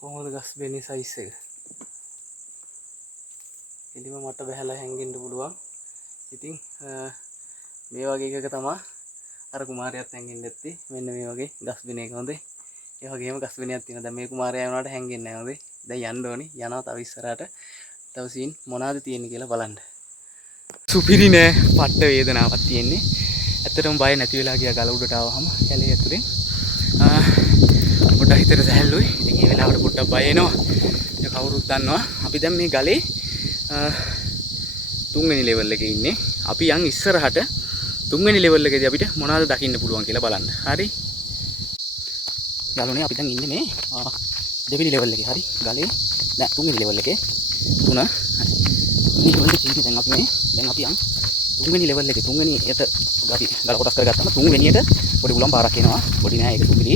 කොහොමද ගස් බෙන්නේ සයිස් එක? එළිම මට බහැලා හැංගෙන්න පුළුවන්. ඉතින් මේ වගේ එකක තමයි අර කුමාරයාත් හැංගෙන්න ඇත්තේ. මෙන්න මේ වගේ ගස් බෙන එක හොඳේ. ඒ වගේම ගස් බෙනයක් තියෙනවා. දැන් මේ කුමාරයා වුණාට හැංගෙන්නේ නැහැ හොඳේ. දැන් යන්න ඕනි. යනවා තව ඉස්සරහට. තව සීන් මොනවද තියෙන්නේ කියලා බලන්න. සුපිරි නෑ. පට්ට වේදනාවක් තියෙන්නේ. ඇත්තටම බය නැති වෙලා ගියා ගල උඩට ආවහම කැලේ ඇතුලෙන්. පොඩ්ඩක් හිතට සැහැල්ලුයි. ඉතින් මේ වෙලාවට පොඩ්ඩක් බය එනවා. ඒක කවුරුත් දන්නවා. අපි දැන් මේ ගලේ තුන්වෙනි ලෙවල් එකේ ඉන්නේ. අපි යන් ඉස්සරහට තුන්වෙනි ලෙවල් එකේදී අපිට මොනවද දකින්න පුළුවන් කියලා බලන්න. හරි. යාළුවනේ අපි දැන් ඉන්නේ මේ දෙවෙනි ලෙවල් එකේ හරි ගලේ දැන් තුන්වෙනි ලෙවල් එකේ තුන හරි මේ ලෙවල් එකේ තියෙන්නේ දැන් අපි යන් තුන්වෙනි ලෙවල් එකේ තුන්වෙනියට අපි ගල කොටස් කරගත්තාම තුන්වෙනියට පොඩි උලම් පාරක් එනවා පොඩි නෑ ඒක සුපිරි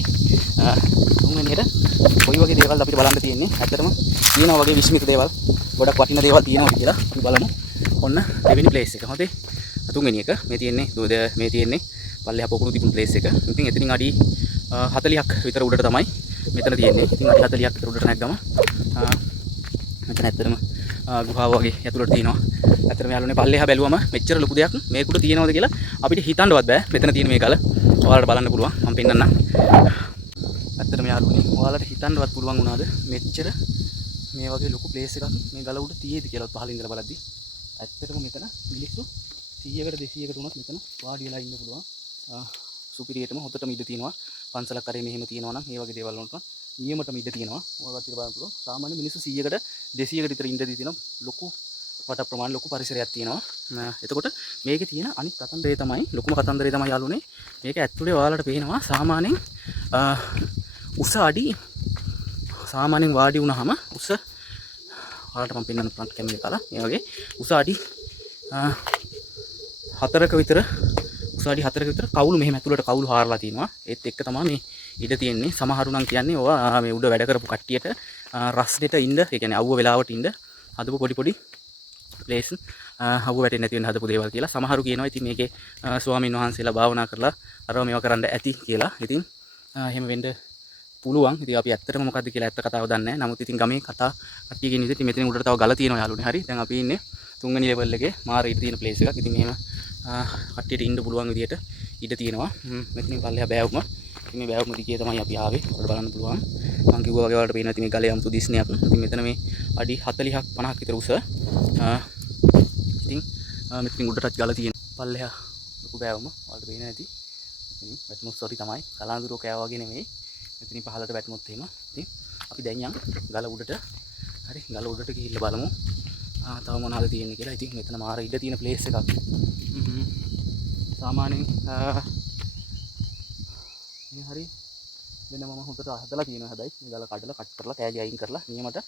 තුන්වෙනියට කොයි වගේ දේවල් අපිට බලන්න තියෙන්නේ ඇත්තටම තියෙනවා වගේ විශ්මිත දේවල් ගොඩක් වටිනා දේවල් තියෙනවා කියලා අපි බලමු ඔන්න දෙවෙනි ප්ලේස් එක හොඳේ තුන්වෙනි එක මේ තියෙන්නේ පල්ලෙහා පොකුණු තිබුණු ප්ලේස් එක ඉතින් එතනින් අඩි 40ක් විතර උඩට තමයි මෙතන තියෙන්නේ ඉතින් අඩි 40ක් විතර උඩට නැග්ගම මෙතන ඇත්තටම ගුහාව වගේ ඇතුළට තියෙනවා ඇත්තටම යාළුවනේ පල්ලෙහා බැලුවම මෙච්චර ලොකු දෙයක් මේකට තියෙනවද කියලා අපිට හිතන්නවත් බෑ මෙතන තියෙන මේ ගල ඔයාලට බලන්න පුළුවන් මම පෙන්නන්නම් ඇත්තටම යාළුවනේ ඔයාලට හිතන්නවත් පුළුවන් වුණාද මෙච්චර මේ වගේ ලොකු ප්ලේස් එකක් මේ ගල උඩ තියෙයිද කියලා පහලින් ඉඳලා බලද්දි ඇත්තටම මෙතන මිනිස්සු 100කට 200කට උනත් මෙතන වාඩි වෙලා ඉන්න පුළුවන් සුපිරියටම හොතටම ඉඳ තියෙනවා පන්සලක් කරේ මෙහෙම තියෙනවා නම් මේ වගේ දේවල් වලට නියමටම ඉඳ තියෙනවා ඔයාලට බලන්න පුළුවන් සාමාන්‍ය මිනිස්සු 100කට 200කට විතර ඉඳදී තියෙනවා ලොකු වට ප්‍රමාණ ලොකු පරිසරයක් තියෙනවා එතකොට මේකේ තියෙන අනිත් කතන්දරය තමයි ලොකුම කතන්දරය තමයි යාළුවනේ මේක ඇතුලේ ඔයාලට පේනවා සාමාන්‍යයෙන් උස අඩි සාමාන්‍යයෙන් වාඩි වුණාම උස ඔයාලට මම පෙන්නන්න ෆ්‍රන්ට් කැමරේ කාලා මේ වගේ උස අඩි 4ක විතර උස අඩි 4ක විතර කවුළු මෙහෙම ඇතුළට කවුළු හාරලා තිනවා ඒත් එක්ක තමයි මේ ඉඩ තියෙන්නේ සමහරු නම් කියන්නේ ඔයා මේ උඩ වැඩ කරපු කට්ටියට රස්නෙට ඉන්න ඒ කියන්නේ අවුව වෙලාවට ඉන්න හදපු පොඩි ප්ලේස් අවුව වැටෙන්නේ නැති වෙන හදපු දේවල් කියලා සමහරු කියනවා ඉතින් මේකේ ස්වාමීන් වහන්සේලා භාවනා කරලා අරව මේවා කරන්න ඇති කියලා ඉතින් එහෙම වෙන්න පුළුවන් ඉතින් අපි ඇත්තටම මොකද්ද කියලා ඇත්ත කතාව දන්නේ නැහැ නමුත් ඉතින් ගමේ කතා කට්ටිය කියන විදිහට මෙතන උඩට තව ගල තියෙනවා යාළුවනේ හරි දැන් අපි ඉන්නේ තුන්වෙනි ලෙවල් එකේ මාර ඉඳ තියෙන ප්ලේස් එකක් ඉතින් මෙහෙම කට්ටියට ඉන්න පුළුවන් විදිහට ඉඩ තියෙනවා මෙතනින් පල්ලෙහා බෑවුම ඉතින් මේ බෑවුම දිගේ තමයි අපි ආවේ ඔයාලට බලන්න පුළුවන් මම කිව්වා වගේ ඔයාලට පේනවා ඉතින් මේ ගලේ අමුතු දිස්නයක් ඉතින් මෙතන මේ අඩි 40ක් 50ක් විතර උස ඉතින් මෙතනින් උඩටත් ගල තියෙන පල්ලෙහා ලොකු බෑවුම ඔයාලට පේන්නේ නැති ඉතින් වැටුනොත් සෝරි තමයි කලාඳුරෝ කෑවා වගේ නෙමෙයි මෙතනින් පහළට වැටුනොත් එහෙම ඉතින් අපි දැන් යන් ගල උඩට හරි ගල උඩට ගිහිල්ලා බලමු තව මොනවද තියෙන්නේ කියලා ඉතින් මෙතන මාර ඉඩ තියෙන ප්ලේස් එකක් සාමාන්‍යයෙන් මේ හරි වෙන මම හොඳට හදලා තියෙනවා හැබැයි මේ ගල කඩලා කට් කරලා කෑලි අයින් කරලා නියමට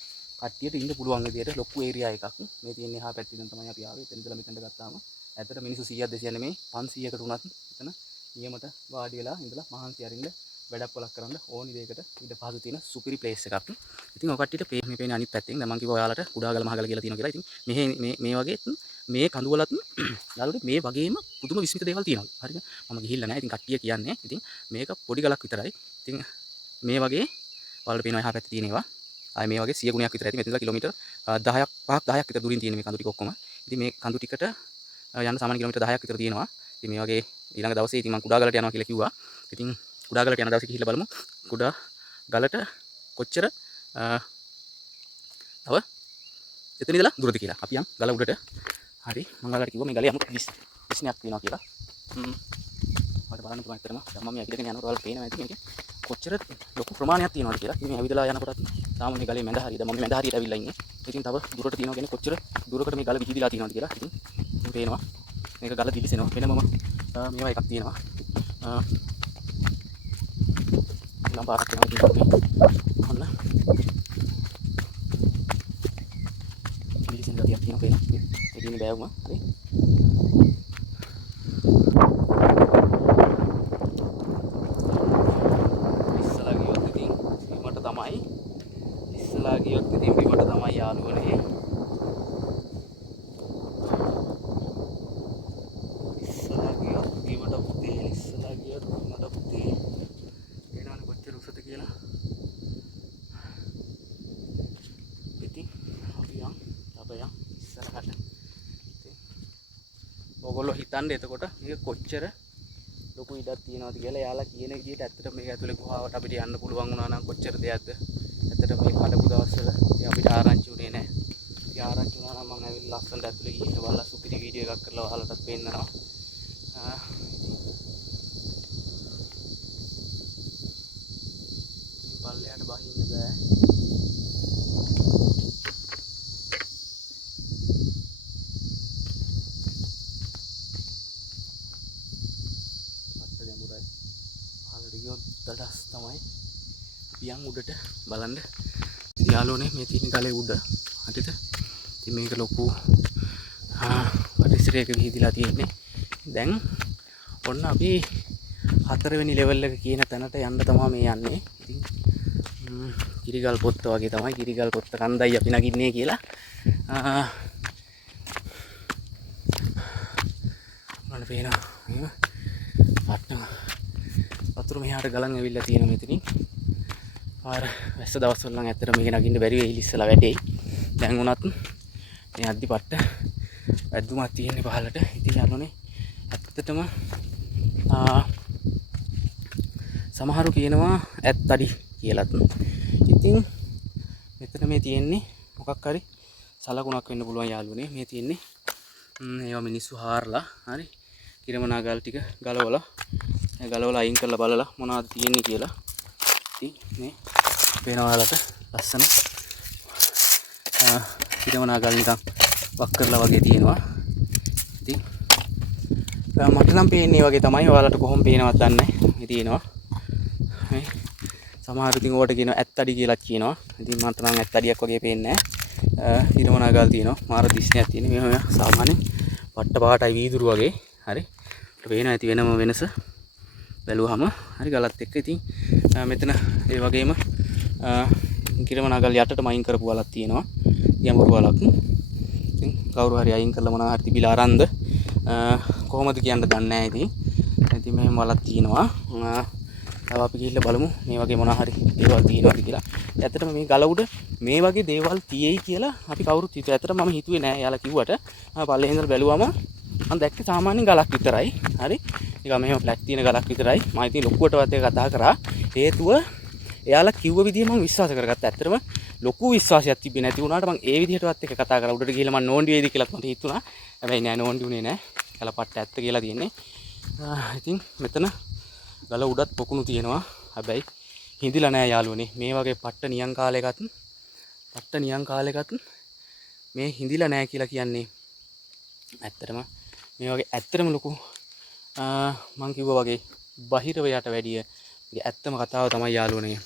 කට්ටියට ඉන්න පුළුවන් විදියට ලොකු ඒරියා එකක් මේ තියෙන එහා පැත්තෙන් තමයි අපි ආවේ එතන ඉඳලා මෙතනට ගත්තාම ඇත්තට මිනිස්සු 100ක් 200ක් නෙමෙයි 500කට උනත් එතන නියමට වාඩි වෙලා ඉඳලා මහන්සි අරින්න වැඩක් පොලක් කරන්න ඕනි දෙයකට ඉඳ පහසු තියෙන සුපිරි ප්ලේස් එකක් ඉතින් ඔය කට්ටියට මේ පේන අනිත් පැත්තෙන් දැන් මම කිව්වා ඔයාලට කුඩාගල මහගල කියලා තියෙනවා කියලා ඉතින් මේ වගේ මේ කඳු වලත් යාළුවනේ මේ වගේම පුදුම විස්මිත දේවල් තියෙනවා හරිද මම ගිහිල්ලා නැහැ ඉතින් කට්ටිය කියන්නේ ඉතින් මේක පොඩි ගලක් විතරයි ඉතින් මේ වගේ ඔයාලට පේනවා එහා පැත්තේ තියෙන ඒවා ආයේ මේ වගේ 100 ගුණයක් විතර ඇති මෙතනලා කිලෝමීටර් 10ක් 10ක් විතර දුරින් තියෙන මේ කඳු ටික ඔක්කොම ඉතින් මේ කඳු ටිකට යන්න සාමාන්‍ය කිලෝමීටර් 10ක් විතර තියෙනවා ඉතින් මේ වගේ ඊළඟ දවසේ ඉතින් මම කුඩාගලට යනවා කියලා කිව්වා ඉතින් කුඩාගලට යන දවසේ ගිහිල්ලා බලමු කුඩා ගලට කොච්චර තව එතන ඉඳලා දුරද කියලා අපි යන් ගල උඩට හරි මම ගලට කිව්වා මේ ගලේ අමුතු විශ්නයක් තියෙනවා කියලා ඔයාලට බලන්න පුළුවන් ඇත්තටම දැන් මම මේ ඇවිදගෙන යනකොට ඔයාලට පේනවා ඇති මේකේ කොච්චර ලොකු ප්‍රමාණයක් තියෙනවද කියලා ඉතින් මේ ඇවිදලා යනකොටත් තාම මේ ගලේ මැද හරියද මම මැද හරියට ඇවිල්ලා ඉන්නේ ඉතින් තව දුරට තියෙනවා කියන්නේ කොච්චර දුරකට මේ ගල විහිදිලා තියෙනවද කියලා ඉතින් පේනවා මේක ගල දිලිසෙනවා වෙනමම මේවා එකක් තියෙනවා lambat yang di mana di sini lihat ini oke jadi ini bayar mah lagi waktu ini mata tamai lagi waktu ini mata tamai ya lu nih lagi waktu mata putih lagi waktu mata putih කියලා ඉතින් අපි යන් ඉස්සරහට ඉතින් ඔයගොල්ලෝ හිතන්නේ එතකොට මේක කොච්චර ලොකු ඉඩක් තියෙනවද කියලා යාලා කියන විදිහට ඇත්තට මේක ඇතුලේ ගුහාවට අපිට යන්න පුළුවන් වුණා නම් කොච්චර දෙයක්ද ඇත්තට මේ කඩපු දවස්වල ඉතින් අපිට ආරංචි උනේ නැහැ ඉතින් ආරංචි වුණා නම් මම ඇවිල්ලා ලස්සනට ඇතුලේ ගිහින් බලලා සුපිරි වීඩියෝ එකක් කරලා ඔයාලටත් පෙන්නනවා පල්ලෙහාට බහින්න බෑ පත්ත ගැඹුරයි පහළට ගියොත් දඩස් තමයි යන් උඩට බලන්න. ඉතින් යාළුවනේ මේ තියෙන ගලේ උඩ හරිද? ඉතින් මේක ලොකු පරිසරයක විහිදලා තියෙන්නේ. දැන් ඔන්න අපි 4 වෙනි ලෙවල් එක කියන තැනට යන්න තමයි මේ යන්නේ. ඉතින් කිරිගල් පොත්ත වගේ තමයි කිරිගල් පොත්ත කන්දයි අපි නගින්නේ කියලා. මම පේනවා මේ පට්ටම වතුර මෙහාට ගලන් ඇවිල්ලා තියෙනවා මෙතනින්. ආර වැස්ස දවස්වල නම් ඇත්තට මේක නගින්න බැරි වෙයි ඉස්සලා වැටෙයි. දැන් උනත් මේ අද්දි පට්ට වැද්දුමක් තියෙන්නේ පහලට. ඉතින් යනෝනේ ඇත්තටම සමහරු කියනවා ඇත් අඩි කියලාත්. ඉතින් මෙතන මේ තියෙන්නේ මොකක් හරි සලකුණක් වෙන්න පුළුවන් යාළුවනේ. මේ තියෙන්නේ ඒවා මිනිස්සු හාරලා හරි කිරමනා ගල් ටික ගලවලා අයින් කරලා බලලා මොනවද තියෙන්නේ කියලා. ඉතින් මේ පේනවා ඔයාලට ලස්සන කිරමනා ගල් නිකන් වක් කරලා වගේ තියෙනවා. ඉතින් මට නම් පේන්නේ වගේ තමයි. ඔයාලට කොහොම පේනවද දන්නේ නැහැ. තියෙනවා මේ සමහර ඉතින් ඕකට කියනවා ඇත් අඩි කියලා කියනවා. ඉතින් මට නම් ඇත් අඩියක් වගේ පේන්නේ නැහැ. කිරමනා ගල් තියෙනවා. මාර දිස්නයක් තියෙන. මේ සාමාන්‍යයෙන් පට්ට පාටයි වීදුරු වගේ. හරි. අපිට පේනවා ඇති වෙනම වෙනස බැලුවාම. හරි ගලත් එක්ක ඉතින් මෙතන ඒ වගේම කිරමනා ගල් යටට මයින් කරපු වලක් තියෙනවා. යමුරු වලක්. ඉතින් කවුරු හරි අයින් කරලා මොනවා හරි තිබිලා අරන්ද කොහොමද කියන්න දන්නේ නැහැ. ඉතින් මෙහෙම වලක් තියෙනවා. තව අපි ගිහිල්ලා බලමු මේ වගේ මොනවා හරි දේවල් තියෙනවද කියලා. ඇත්තටම මේ ගල උඩ මේ වගේ දේවල් තියෙයි කියලා අපි කවුරුත් හිතුවා. ඇත්තටම මම හිතුවේ නෑ. යාලා කිව්වට පල්ලේ ඉඳලා බැලුවම මම දැක්කේ සාමාන්‍ය ගලක් විතරයි. හරි. නිකන් මෙහෙම ෆ්ලැට් තියෙන ගලක් විතරයි. මම ඉතින් ලොකුවටවත් ඒක කතා කරා. හේතුව එයාලා කිව්ව විදිහ මම විශ්වාස කරගත්තා. ඇත්තටම ලොකු විශ්වාසයක් තිබ්බේ නැති වුණාට මම ඒ විදිහටවත් ඒක කතා කරා. උඩට ගිහිල්ලා මම නෝන්ඩි වේද කියලාත් මට හිතුණා. හැබැයි නෑ නෝන්ඩි උනේ නෑ. යාලා පට්ට ඇත්ත කියලා තියෙන්නේ. ඉතින් මෙතන ගල උඩත් පොකුණු තියෙනවා. හැබැයි හිඳිලා නෑ යාළුවනේ. මේ වගේ පට්ට නියං කාලයකත් මේ හිඳිලා නෑ කියලා කියන්නේ ඇත්තටම මේ වගේ ඇත්තටම ලොකු මං කිව්වා වගේ බහිරවයට වැඩිය ඇත්තම කතාව තමයි යාළුවනේ.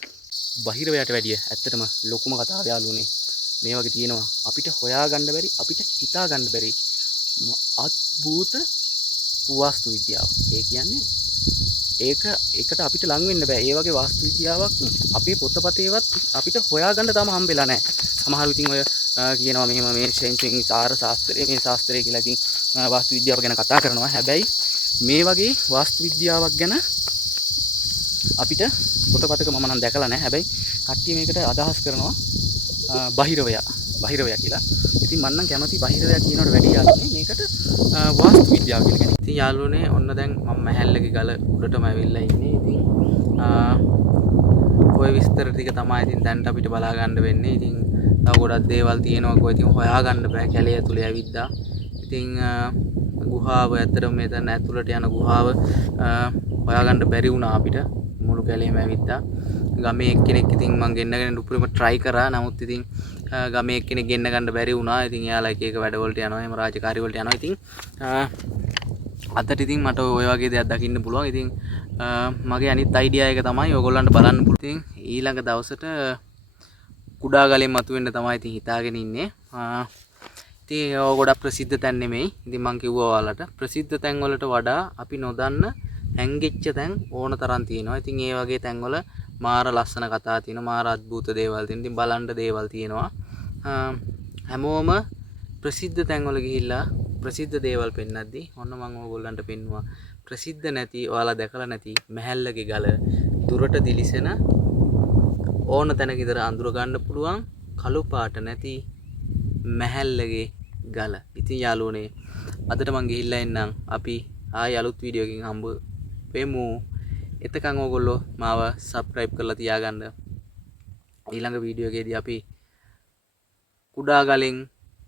බහිරවයට වැඩිය ඇත්තටම ලොකුම කතාව යාළුවනේ. මේ වගේ තියෙනවා අපිට හොයාගන්න බැරි, අපිට හිතාගන්න බැරි අద్භූත වාස්තු විද්‍යාව. ඒ කියන්නේ ඒකට අපිට ලං වෙන්න බෑ. ඒ වගේ වාස්තු විද්‍යාවක් අපේ පොතපතේවත් අපිට හොයාගන්න තාම හම්බෙලා නැහැ. සමහරු ඉතින් ඔය කියනවා මෙහෙම මේ සෙන්චුරින් සාර ශාස්ත්‍රය මේ ශාස්ත්‍රය කියලා ඉතින් වාස්තු විද්‍යාව ගැන කතා කරනවා. හැබැයි මේ වගේ වාස්තු විද්‍යාවක් ගැන අපිට පොතපතක මම නම් දැකලා නැහැ. හැබැයි කට්ටිය මේකට අදහස් කරනවා බහිරවය කියලා. ඉතින් මම නම් කැමති බහිරවය කියනවට වැඩිය යාළුවනේ මේකට වාස්තු විද්‍යාව කියලා කියන්නේ. ඉතින් යාළුවනේ ඔන්න දැන් මම මැහැල්ලගේ ගල උඩටම ඇවිල්ලා ඉන්නේ. ඉතින් ඔය විස්තර ටික තමයි ඉතින් දැන්ට අපිට බලා ගන්න වෙන්නේ. ඉතින් තව ගොඩක් දේවල් තියෙනවා. කොයි ඉතින් හොයාගන්න බෑ. කැලේ ඇතුලේ ඇවිද්දා. ඉතින් ගුහාව ඇත්තටම මෙතන ඇතුළට යන ගුහාව හොයාගන්න බැරි වුණා අපිට. මුළු කැලේම ඇවිද්දා. ගමේ එක්කෙනෙක් ඉතින් මං ගෙන්නගෙන උඩුපුරම try කරා. නමුත් ඉතින් ගමේ එක්කෙනෙක් ගෙන්න ගන්න බැරි වුණා. ඉතින් එයාලා එක වැඩවලට යනවා. එහෙම රාජකාරී වලට යනවා. ඉතින් අදට ඉතින් මට ওই වගේ දෙයක් දකින්න පුළුවන්. ඉතින් මගේ අනිත් අයිඩියා එක තමයි ඔයගොල්ලන්ට බලන්න පුළුවන්. ඉතින් ඊළඟ දවසට කුඩා ගලෙන් මතුවෙන්න තමයි ඉතින් හිතාගෙන ඉන්නේ. ඉතින් ඔය ගොඩක් ප්‍රසිද්ධ තැන් නෙමෙයි. ඉතින් මං කිව්වා ඔයාලට ප්‍රසිද්ධ තැන් වලට වඩා අපි නොදන්න හැංගෙච්ච තැන් ඕන තරම් තියෙනවා. ඉතින් ඒ වගේ තැන් වල මාර ලස්සන කතා තියෙනවා. මාර අద్భుත දේවල් තියෙනවා. ඉතින් බලන්න දේවල් තියෙනවා. හැමෝම ප්‍රසිද්ධ තැන් වල ගිහිල්ලා ප්‍රසිද්ධ දේවල් පෙන්නද්දී ඔන්න මම ඕගොල්ලන්ට පෙන්නුවා ප්‍රසිද්ධ නැති ඔයාලා දැකලා නැති මැහැල්ලගේ ගල දුරට දිලිසෙන ඕන තැනක ඉදර අඳුර ගන්න පුළුවන් කළු පාට නැති මැහැල්ලගේ ගල. ඉතින් යාළුවනේ අදට මං ගිහිල්ලා එන්නම්. අපි ආයෙ අලුත් වීඩියෝ එකකින් හම්බ වෙමු. එතකන් ඕගොල්ලෝ මාව subscribe කරලා තියාගන්න. ඊළඟ වීඩියෝ එකේදී අපි කුඩා ගලෙන්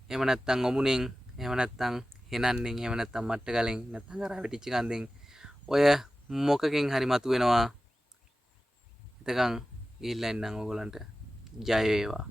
එහෙම නැත්නම් ඔමුණෙන් එහෙම නැත්නම් හෙනන්නෙන් එහෙම නැත්නම් මට්ට ගලෙන් නැත්නම් අර වැටිච්ච කන්දෙන් ඔය මොකකින් හරි මතුවෙනවා. එතකන් ගිහිල්ලා එන්නම් ඕගොල්ලන්ට ජය වේවා.